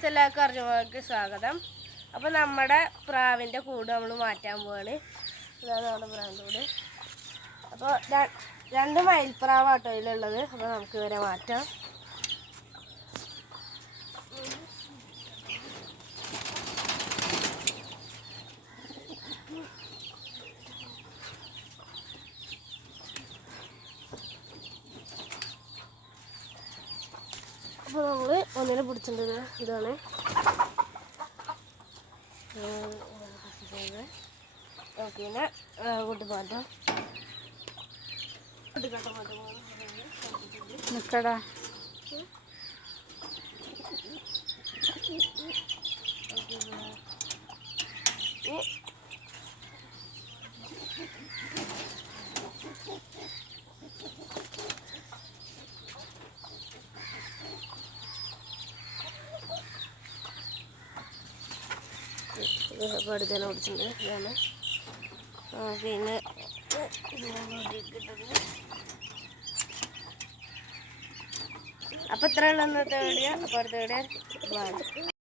Guys, എല്ലാവർക്കും അർജുനക്ക് സ്വാഗതം. അപ്പോൾ നമ്മുടെ പ്രാവിൻ്റെ കൂട് നമ്മൾ മാറ്റാൻ പോവാണ്. ഇതാണ് നമ്മുടെ പ്രാവിൻ്റെ കൂട്. അപ്പോൾ 2 മയിൽപ്രാവാട്ടോ ഇതിലുള്ളത്. അപ്പോൾ നമുക്ക് ഇവരെ മാറ്റാം. അപ്പോൾ നമ്മൾ ഒന്നിനെ പിടിച്ചിട്ടുണ്ട്. ഇതാണ് ഓക്കെ. പിന്നെ കൂട്ടിപ്പാട്ടം നിക്കടാ. അടുത്തന്നെ പിടിച്ചിട്ടുണ്ട്. ഇതാണ്. പിന്നെ അപ്പോൾ ഇത്രയുള്ള ഇന്നത്തെ വീഡിയോ. അപ്പോൾ അടുത്ത വീഡിയോ.